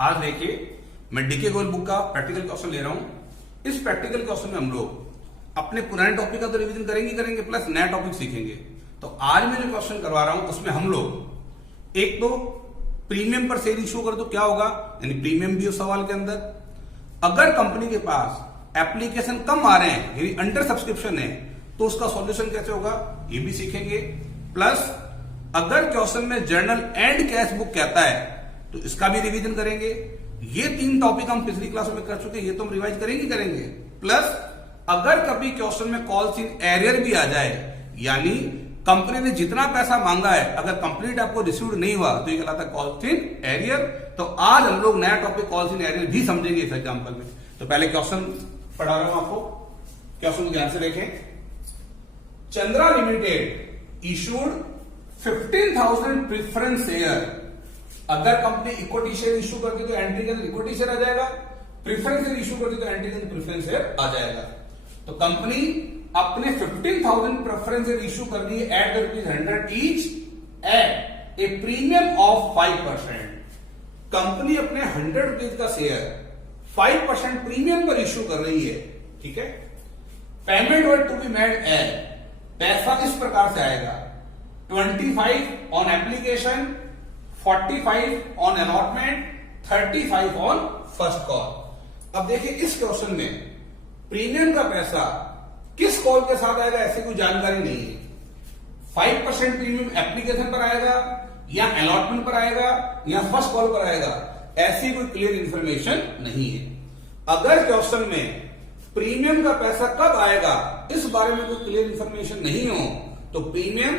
आज देखिए मैं डीके गोयल बुक का प्रैक्टिकल क्वेश्चन ले रहा हूं। इस प्रैक्टिकल क्वेश्चन में हम लोग अपने पुराने टॉपिक का तो रिवीजन करेंगे प्लस नया टॉपिक सीखेंगे। तो आज मैं जो क्वेश्चन करवा रहा हूं उसमें हम लोग एक तो प्रीमियम पर सेल इशू कर दो क्या होगा, यानी प्रीमियम भी उस सवाल के अंदर। अगर कंपनी के पास एप्लीकेशन कम आ रहे हैं यानी अंडर सब्सक्रिप्शन है तो उसका सॉल्यूशन कैसे होगा ये भी सीखेंगे। प्लस अगर क्वेश्चन में जर्नल एंड कैश बुक कहता है तो इसका भी रिवीजन करेंगे। ये तीन टॉपिक हम पिछली क्लास में कर चुके हैं, ये तो हम रिवाइज करेंगे। प्लस अगर कभी क्वेश्चन में कॉल्स इन एरियर भी आ जाए, यानी कंपनी ने जितना पैसा मांगा है अगर कंप्लीट आपको रिसीव्ड नहीं हुआ तो ये कहलाता है कॉल्स इन एरियर। तो आज हम लोग नया टॉपिक कॉल्स इन एरियर भी समझेंगे इस एग्जाम्पल में। तो पहले क्वेश्चन पढ़ा रहा हूं आपको, क्वेश्चन को ध्यान से देखें। Chandra limited issued 15,000 preference share. अगर कंपनी इक्विटी शेयर इशू करती तो एंट्री के अंदर इक्विटी शेयर आ जाएगा, प्रेफरेंस शेयर इशू करती तो एंट्री के अंदर प्रेफरेंस शेयर आ जाएगा। तो कंपनी अपने 15,000 प्रेफरेंस शेयर इशू कर रही है at ₹100 each at a premium of 5%। Company अपने ₹100 का शेयर 5% प्रीमियम पर इशू कर रही है, ठीक है। Payment were to be made as, पैसा इस प्रकार से आएगा 25 on application, 45 on allotment, 35 on first call. अब देखिए इस क्वेश्चन में प्रीमियम का पैसा किस कॉल के साथ आएगा ऐसी कोई जानकारी नहीं है। 5% प्रीमियम एप्लीकेशन पर आएगा या अलॉटमेंट पर आएगा या फर्स्ट कॉल पर आएगा, ऐसी कोई क्लियर इंफॉर्मेशन नहीं है। अगर क्वेश्चन में प्रीमियम का पैसा कब आएगा इस बारे में कोई क्लियर इंफॉर्मेशन नहीं हो तो प्रीमियम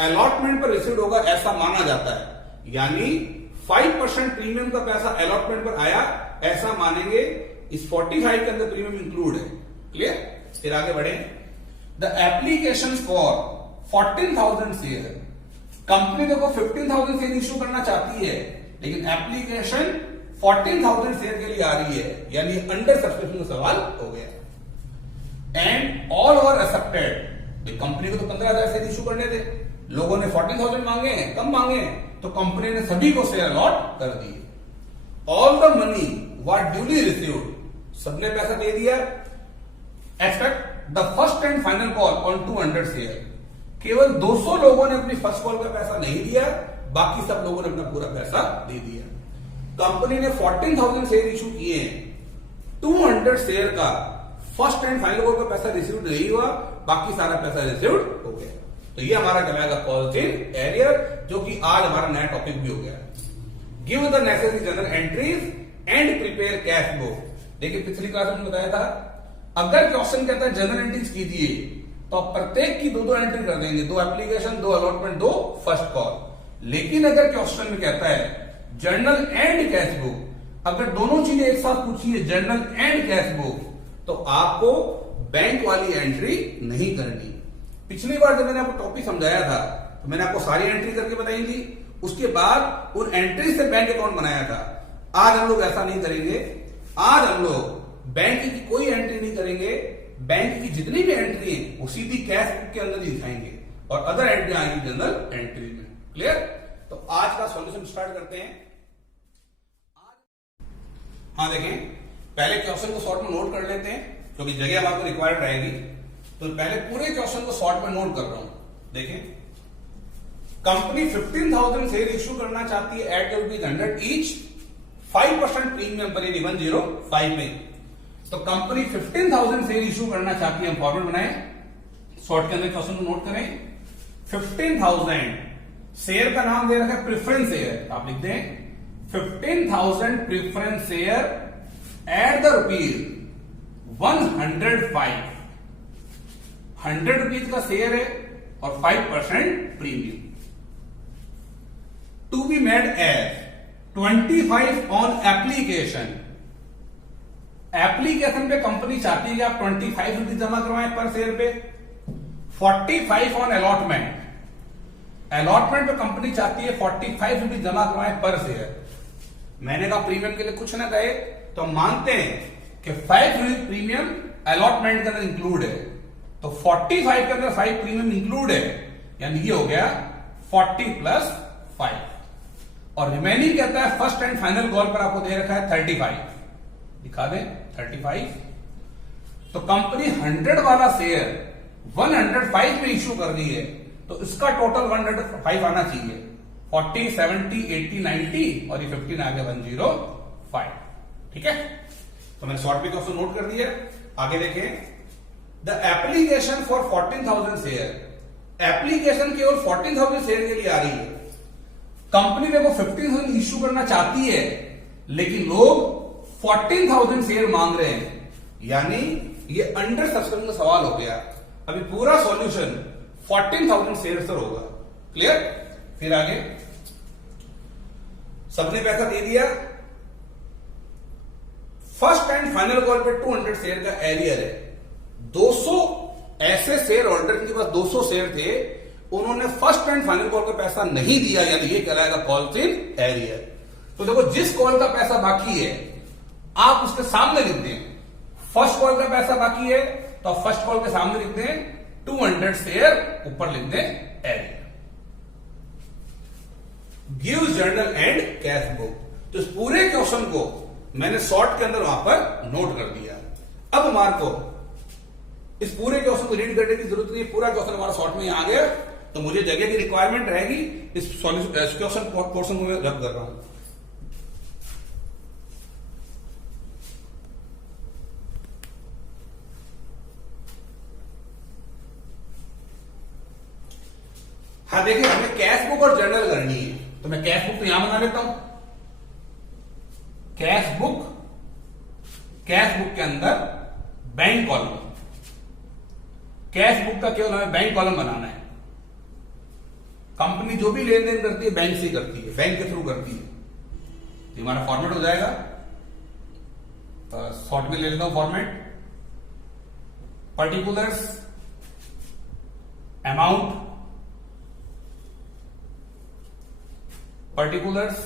अलॉटमेंट पर रिसीव होगा ऐसा माना जाता है। यानी 5% प्रीमियम का पैसा अलॉटमेंट पर आया ऐसा मानेंगे। इस 45 के अंदर प्रीमियम इंक्लूड है, क्लियर। फिर आगे बढ़े। The application for 14,000 share. Company देखो 15,000 शेयर इश्यू करना चाहती है लेकिन एप्लीकेशन 14,000 शेयर के लिए आ रही है, यानी अंडर सब्सक्रिप्शन का सवाल हो गया। And all over accepted. Company को तो 15,000 शेयर इश्यू करने थे, लोगों ने 14,000 मांगे हैं, कम मांगे हैं, तो कंपनी ने सभी को शेयर अलॉट कर दिए। All the money were duly received. सबने पैसा दे दिया। Expect the first and final call on 200 share. केवल 200 लोगों ने अपनी फर्स्ट कॉल का पैसा नहीं दिया, बाकी सब लोगों ने अपना पूरा पैसा दे दिया। कंपनी ने 14,000 शेयर इशू किए हैं, 200 शेयर का फर्स्ट एंड फाइनल कॉल का पैसा रिसीव नहीं हुआ, बाकी सारा पैसा रिसीव हो गया। तो ये हमारा कहलाएगा कॉल्स इन एरियर, जो कि आज हमारा नया टॉपिक भी हो गया। Give the necessary general entries and prepare cash book. देखिए पिछली क्लास में बताया था अगर क्वेश्चन कहता है जनरल एंट्रीज कीजिए तो प्रत्येक की दो एंट्री कर देंगे, 2 एप्लीकेशन, 2 अलॉटमेंट, 2 फर्स्ट कॉल। लेकिन अगर क्वेश्चन में कहता है जर्नल एंड कैश बुक, अगर दोनों चीजें एक साथ पूछी है जर्नल एंड कैश बुक, तो आपको बैंक वाली एंट्री नहीं करनी। पिछली बार जब मैंने आपको टॉपिक समझाया था तो मैंने आपको सारी एंट्री करके बताई थी, उसके बाद उन एंट्री से बैंक अकाउंट बनाया था। आज हम लोग ऐसा नहीं करेंगे। आज हम लोग बैंक की कोई एंट्री नहीं करेंगे। बैंक की जितनी भी एंट्री है वो सीधी कैश बुक के अंदर ही दिखाएंगे और अदर एंट्री आएंगी जनरल एंट्री में, क्लियर। तो आज का सॉल्यूशन स्टार्ट करते हैं। हाँ देखें, पहले क्वेश्चन को शॉर्ट में नोट कर लेते हैं क्योंकि जगह हमारे को रिक्वायर्ड रहेगी। तो पहले पूरे क्वेश्चन को शॉर्ट में नोट कर रहा हूं। देखें, कंपनी 15,000 शेयर इश्यू करना चाहती है एट ₹100 ईच, 5% प्रीमियम पर, यानी 105 में। तो कंपनी 15,000 शेयर इश्यू करना चाहती है। हम फॉर्मेट बनाए, शॉर्ट के अंदर क्वेश्चन को नोट करें। 15,000 शेयर का नाम दे रखा है प्रेफरेंस शेयर, आप लिख दें 15,000 प्रेफरेंस शेयर एट द ₹105। ₹100 का शेयर है और 5% premium. To be made as 25 on application. Application पे कंपनी चाहती है कि आप ₹25 जमा करवाएं पर शेयर पे। 45 ऑन अलॉटमेंट। अलॉटमेंट पे कंपनी चाहती है ₹45 जमा करवाएं पर शेयर। मैंने कहा प्रीमियम के लिए कुछ ना कहे तो हम मानते हैं कि 5 प्रीमियम अलॉटमेंट के अंदर इंक्लूड है, तो 45 के अंदर 5 प्रीमियम इंक्लूड है, यानी ये हो गया 40 + 5। और रिमेनिंग कहता है फर्स्ट एंड फाइनल कॉल पर आपको दे रखा है 35, दिखा दें 35। तो कंपनी 100 वाला शेयर 105 में इश्यू कर दी है, तो इसका टोटल 105 आना चाहिए। 40, 70, 80, 90 और ये 15 आ गया 105। ठीक है, तो मैंने शॉर्ट में क्वेश्चन नोट कर दिया। आगे देखें, the application for 14,000 share, application केवल 14,000 शेयर के लिए आ रही है। कंपनी देखो 15,000 इश्यू करना चाहती है, लेकिन लोग 14,000 शेयर मांग रहे हैं, यानी ये अंडर सब्सक्रिप्शन का सवाल हो गया। अभी पूरा सॉल्यूशन 14,000 शेयर सर होगा। क्लियर? फिर आगे, सबने पैसा दे दिया, फर्स्ट एंड फाइनल कॉल पे 200 शेयर का एरियर है। 200 ऐसे शेयर होल्डर के पास 200 शेयर थे, उन्होंने फर्स्ट एंड फाइनल कॉल का पैसा नहीं दिया, यानी ये कहलाएगा कॉल इन एरियर। तो देखो, जिस कॉल का पैसा बाकी है आप उसके सामने लिख दें। फर्स्ट कॉल का पैसा बाकी है तो फर्स्ट कॉल के सामने लिख दें 200 शेयर, ऊपर लिख दें arrear. Give journal and cash book. तो इस पूरे क्वेश्चन को मैंने शॉर्ट के अंदर वहां पर नोट कर दिया। अब हमारे को इस पूरे क्वेश्चन को रीड करने की जरूरत नहीं, पूरा क्वेश्चन हमारा शॉर्ट में आ गया। तो मुझे जगह की रिक्वायरमेंट रहेगी, इस क्वेश्चन पोर्शन को मैं रद्द कर रहा हूं। हाँ देखिए, हमें कैश बुक और जर्नल करनी है, तो मैं कैश बुक तो यहां बना लेता हूं। कैश बुक के अंदर बैंक कॉलम, कैश बुक का केवल हमें बैंक कॉलम बनाना है। कंपनी जो भी लेन देन करती है बैंक से करती है, बैंक के थ्रू करती है। तो हमारा फॉर्मेट हो जाएगा, शॉर्ट में ले लेता हूं फॉर्मेट। पर्टिकुलर्स, अमाउंट, पर्टिकुलर्स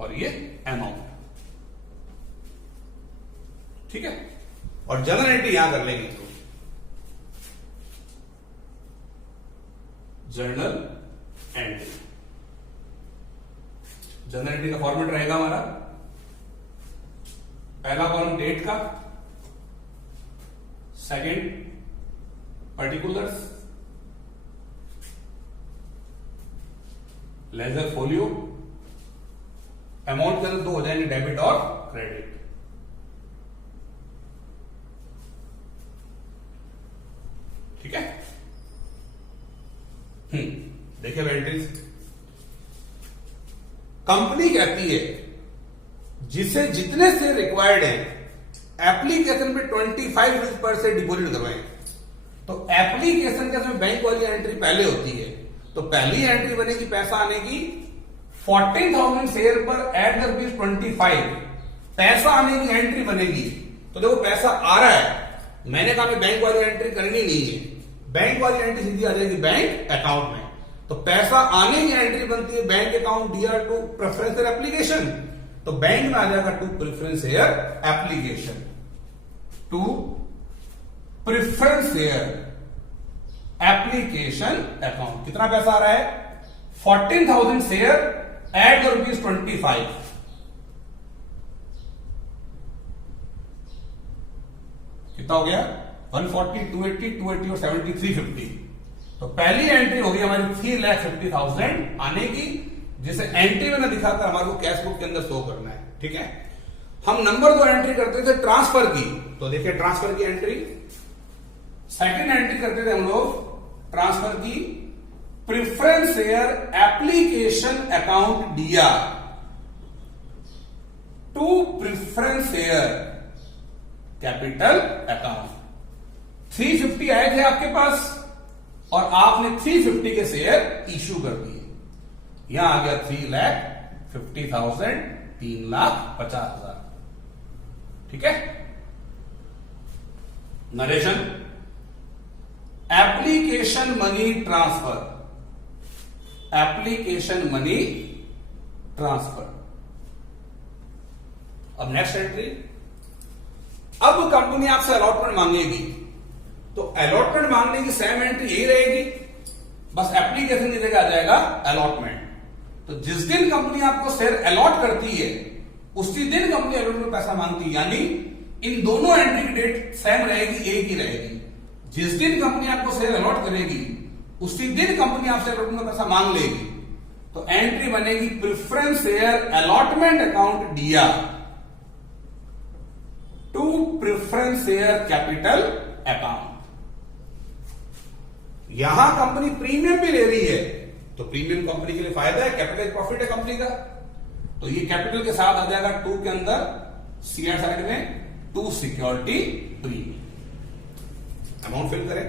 और ये अमाउंट। ठीक है, और जर्नल एंट्री यहां कर लेंगे। तो जर्नल एंट्री, जर्नल एंट्री का फॉर्मेट रहेगा हमारा, पहला कॉलम डेट का, second particulars, ledger folio, amount के अंदर दो हो जाएंगे, डेबिट और क्रेडिट। ठीक है, देखिए एंट्रीज। कंपनी कहती है जिसे जितने से रिक्वायर्ड है एप्लीकेशन पे 25 रुपीज पर से डिपॉजिट करवाएं। तो एप्लीकेशन के समय बैंक वाली एंट्री पहले होती है, तो पहली एंट्री बनेगी पैसा आने की 14,000 शेयर पर एट द रुपीज 25 पैसा आने की एंट्री बनेगी। तो देखो पैसा आ रहा है, मैंने कहा बैंक वाली एंट्री करनी नहीं है, बैंक वाली एंट्री सीधी आ जाएगी बैंक अकाउंट में। तो पैसा आने की एंट्री बनती है bank account DR to preference share application. तो बैंक में आ जाएगा to preference share application, to preference share application account. कितना पैसा आ रहा है? 14,000 शेयर एट द रुपीज 25। कितना हो गया? 140, 280, 280 और 70, 350। तो पहली एंट्री होगी हमारी 3,50,000 आने की, जिसे एंट्री में दिखाकर हमारे को कैश बुक के अंदर शो करना है। ठीक है, हम नंबर 2 एंट्री करते थे ट्रांसफर की। तो देखिए ट्रांसफर की एंट्री, सेकंड एंट्री करते थे हम लोग ट्रांसफर की preference share application account DR to preference share capital account. 350 आए थे आपके पास और आपने 350 के शेयर इश्यू कर दिए। यहां आ गया 3,50,000, 3,50,000। ठीक है, narration, application money transfer, application money transfer. अब नेक्स्ट एंट्री, अब कंपनी आपसे अलॉटमेंट मांगेगी, तो अलॉटमेंट मांगने की सेम एंट्री यही रहेगी, बस एप्लीकेशन की जगह आ जाएगा अलॉटमेंट। तो जिस दिन कंपनी आपको शेयर अलॉट करती है उसी दिन कंपनी अलॉटमेंट में पैसा मांगती है, यानी इन दोनों एंट्री की डेट सेम रहेगी, एक ही रहेगी। जिस दिन कंपनी आपको शेयर अलॉट करेगी उसी दिन कंपनी आपसे अलॉटमेंट में पैसा मांग लेगी। तो एंट्री बनेगी preference share allotment account DR to preference share capital account. यहां कंपनी प्रीमियम भी ले रही है तो प्रीमियम कंपनी के लिए फायदा है, कैपिटल प्रॉफिट है कंपनी का। तो ये कैपिटल के साथ आ जाएगा 2 के अंदर, सीआर साइड में 2 सिक्योरिटी प्रीमियम। अमाउंट फिल करें।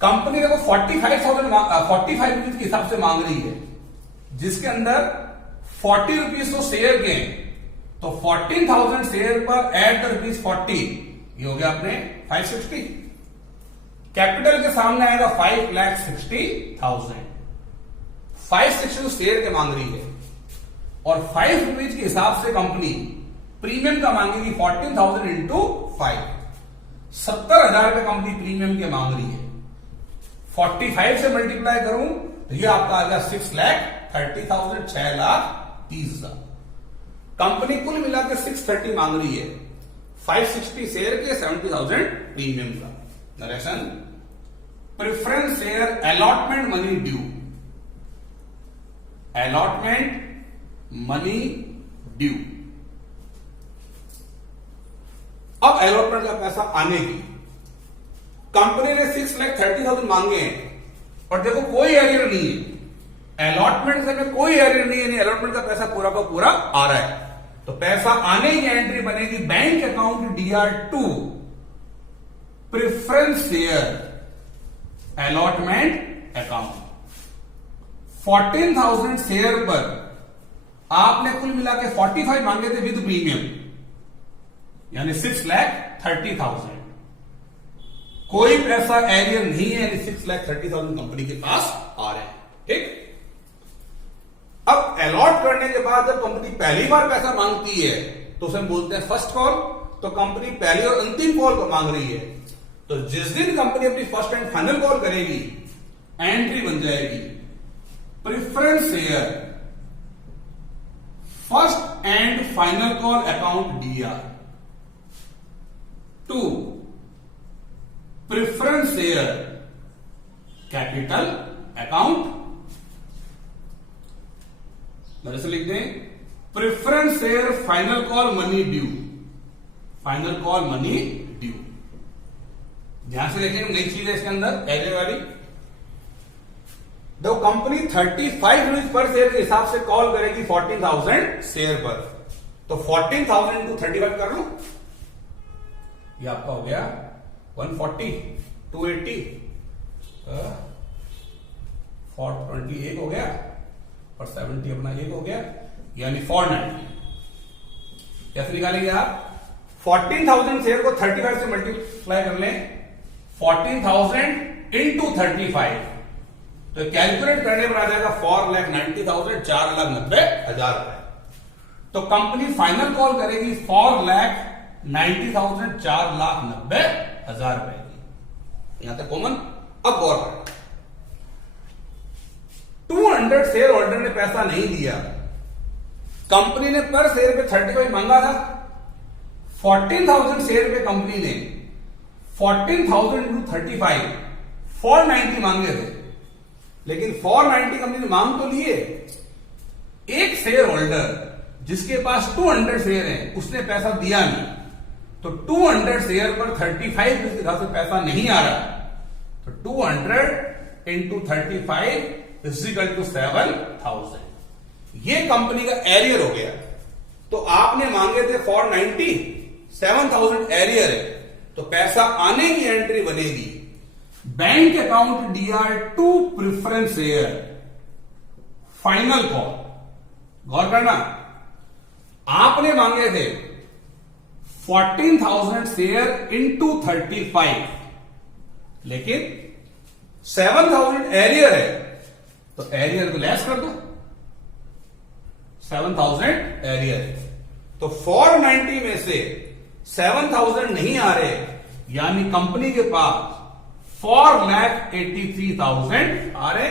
कंपनी देखो 45 रुपीज के हिसाब से मांग रही है, जिसके अंदर 40 रुपीज तो शेयर के, तो 14,000 शेयर पर एड द रुपीज 40, ये हो गया अपने 560। कैपिटल के सामने आएगा 5,60,000। 560 शेयर के मांग रही है और 5 रुपीज के हिसाब से कंपनी प्रीमियम का मांगेगी 14,000 इंटू 5, 70,000 रुपए कंपनी प्रीमियम के मांग रही है। 45 से मल्टीप्लाई करूं तो ये आपका आ गया 6,30,000, 6,30,000। कंपनी कुल मिला के 630 मांग रही है, 560 शेयर के, 70,000 प्रीमियम का। Narration preference share allotment money due, allotment money due. अब अलॉटमेंट का पैसा आने की, कंपनी ने 6,30,000 मांगे हैं और देखो कोई एरियर नहीं है, अलॉटमेंट में कोई एरियर नहीं है, अलॉटमेंट का पैसा पूरा का पूरा आ रहा है। तो पैसा आने की एंट्री बनेगी bank account DR2 preference share allotment account. 14,000 share पर आपने कुल मिला के 45 मांगे थे विद प्रीमियम, यानी 6,30,000। कोई पैसा एरियर नहीं है, यानी 6,30,000 कंपनी के पास आ रहे हैं। ठीक। अब अलॉट करने के बाद जब कंपनी पहली बार पैसा मांगती है तो उसे हम बोलते हैं फर्स्ट कॉल। तो कंपनी पहली और अंतिम कॉल को मांग रही है, तो जिस दिन कंपनी अपनी फर्स्ट एंड फाइनल कॉल करेगी एंट्री बन जाएगी preference share first and final call account DR to preference share capital account. मेरे से लिख दें preference share final call money due, final call money due. ध्यान से देखें, नई चीज है इसके अंदर एरियर वाली। दो कंपनी 35 रुपीज पर शेयर के हिसाब से कॉल करेगी 14,000 शेयर पर, तो 14,000 इंटू 35 कर लो, ये आपका हो गया 140, 280, 420 एक हो गया और 70 अपना एक हो गया, यानी 490। कैसे निकालेंगे आप? 14,000 शेयर को 35 से मल्टीप्लाई कर लें, 14,000 इंटू 35, तो कैलकुलेट करने पर आ जाएगा 4,90,000, 4,90,000 रुपए। तो कंपनी फाइनल कॉल करेगी 4,90,000, 4,90,000 रुपए की। यहां तक कॉमन। अब गौर करें, 200 शेयर होल्डर ने पैसा नहीं दिया, कंपनी ने पर शेयर पे 35 मांगा था। 14,000 शेयर पे कंपनी ने 14,000 इंटू 35 490 मांगे थे, लेकिन 490 कंपनी ने मांग तो लिए, एक शेयर होल्डर जिसके पास 200 शेयर है उसने पैसा दिया नहीं, तो 200 शेयर पर 35 के हिसाब से पैसा नहीं आ रहा, तो 200 इंटू 35 इक्वल टू 7,000। ये कंपनी का एरियर हो गया। तो आपने मांगे थे 490, 7,000 एरियर है, तो पैसा आने की एंट्री बनेगी bank account DR2 preference share final call. गौर करना, आपने मांगे थे 14,000 शेयर इंटू 35, लेकिन 7,000 एरियर है, तो एरियर को लेस कर दो, 7,000 एरियर है, तो 490 में से 7,000 नहीं आ रहे, यानी कंपनी के पास 4,83,000 आ रहे,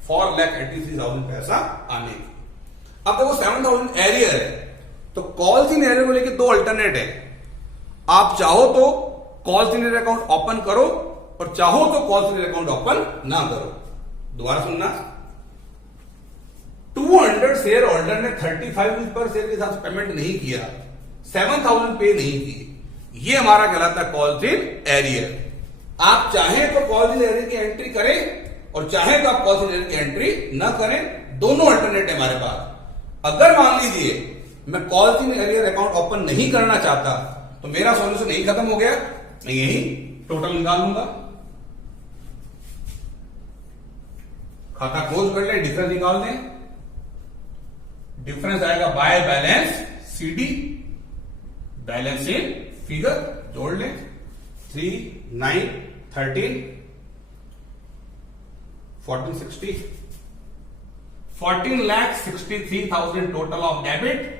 4,83,000 पैसा आने की। अब देखो 7,000 एरियर है, तो कॉल्स इन एरियर को लेके दो अल्टरनेट है। आप चाहो तो calls in arrear account open करो और चाहो तो calls in arrear account open ना करो। दोबारा सुनना, 200 शेयर होल्डर ने 35 पर शेयर के साथ पेमेंट नहीं किया, 7,000 पे नहीं की, ये हमारा कहलाता है कॉल्स इन एरियर। आप चाहें तो कॉल्स इन एरियर की एंट्री करें और चाहें तो आप कॉल्स इन एरियर की एंट्री ना करें, दोनों अल्टरनेट है हमारे पास। अगर मान लीजिए मैं calls in arrear account open नहीं करना चाहता तो मेरा सॉल्यूशन यही खत्म हो गया, मैं यही टोटल निकाल लूंगा, खाता क्लोज कर ले, डिफरेंस निकाल दें, डिफरेंस आएगा by balance CD, balance in figure जोड़ लें, 3, 9, 13, 1460, 14,63,000 टोटल ऑफ डेबिट,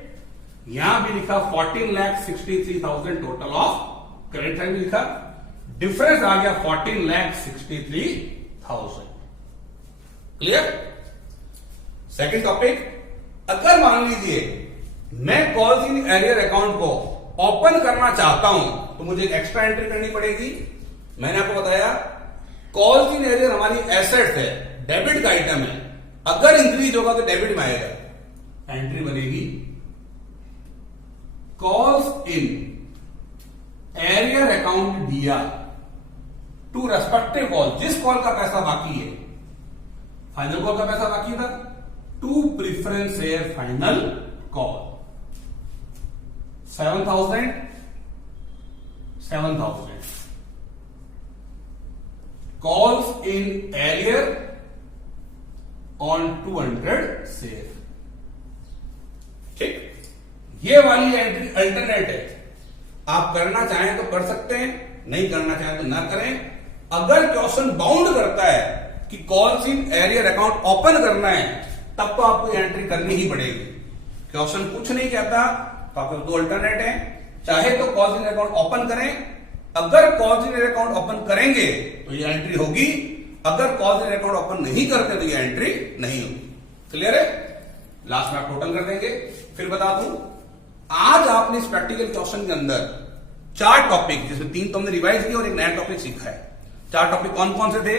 यहां भी लिखा 14,63,000 टोटल ऑफ क्रेडिट भी लिखा, डिफरेंस आ गया 14,63,000। क्लियर? सेकंड टॉपिक, अगर मान लीजिए मैं कॉल्स इन एरियर अकाउंट को ओपन करना चाहता हूं तो मुझे एक एक्स्ट्रा एंट्री करनी पड़ेगी। मैंने आपको बताया कॉल्स इन एरियर हमारी एसेट है, डेबिट का आइटम है, अगर इंक्रीज होगा तो डेबिट में आएगा, एंट्री बनेगी कॉल्स इन एरियर अकाउंट दिया टू रेस्पेक्टिव कॉल, जिस कॉल का पैसा बाकी है, फाइनल कॉल का पैसा बाकी था, to preference share final call 7,000 calls in arrear on 200 share. ठीक, ये वाली एंट्री अल्टरनेट है, आप करना चाहें तो कर सकते हैं, नहीं करना चाहें तो ना करें। अगर क्वेश्चन बाउंड करता है कि calls in arrear account open करना है तब तो आपको एंट्री करनी ही पड़ेगी। क्वेश्चन कुछ नहीं कहता तो आपके दो अल्टरनेट हैं, चाहे तो कॉल्स इन अकाउंट ओपन करें, अगर कॉल्स इन अकाउंट ओपन करेंगे तो ये एंट्री होगी, अगर कॉल्स इन अकाउंट ओपन नहीं करते तो ये एंट्री नहीं होगी। क्लियर है? लास्ट में आप टोटल कर देंगे। फिर बता दूं, आज आपने इस प्रैक्टिकल क्वेश्चन के अंदर 4 टॉपिक, जिसमें 3 तो हमने रिवाइज किया और एक नया टॉपिक सीखा है। 4 टॉपिक कौन कौन से थे?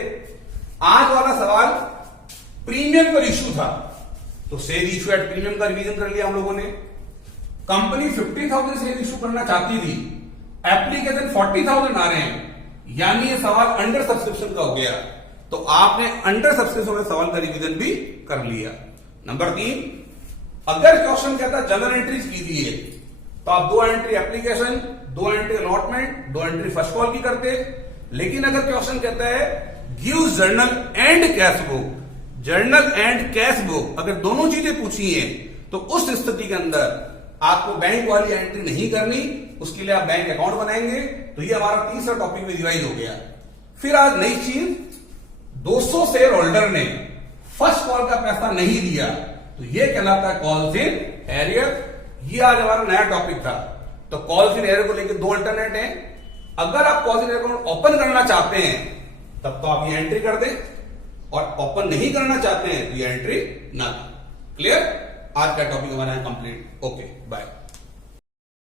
आज वाला सवाल प्रीमियम पर इश्यू था, तो शेयर इश्यू एट प्रीमियम का रिवीजन कर लिया हम लोगों ने। कंपनी 50,000 शेयर इश्यू करना चाहती थी, एप्लीकेशन 40,000 आ रहे हैं, यानी ये सवाल अंडर सब्सक्रिप्शन का हो गया, तो आपने अंडर सब्सक्रिप्शन वाले सवाल का रिवीजन भी कर लिया। नंबर 3, अगर क्वेश्चन कहता जनरल एंट्रीज कीजिए तो आप 2 entry application, 2 entry allotment, 2 entry first call की करते। लेकिन अगर क्वेश्चन कहता है give journal and cash book, journal and cash book, अगर दोनों चीजें पूछी हैं तो उस स्थिति के अंदर आपको बैंक वाली एंट्री नहीं करनी, उसके लिए आप बैंक अकाउंट बनाएंगे। तो ये हमारा तीसरा टॉपिक में रिवाइज हो गया। फिर आज नई चीज, 200 शेयर होल्डर ने फर्स्ट कॉल का पैसा नहीं दिया, तो ये कहलाता है कॉल्स इन एरियर। ये आज हमारा नया टॉपिक था। तो कॉल्स इन एरियर को लेकर 2 अल्टरनेट हैं। अगर आप कॉल्स इन अकाउंट ओपन करना चाहते हैं तब तो आप ये एंट्री कर दें, और ओपन नहीं करना चाहते हैं तो ये एंट्री ना। क्लियर? आज का टॉपिक हमारा कंप्लीट। Okay, bye.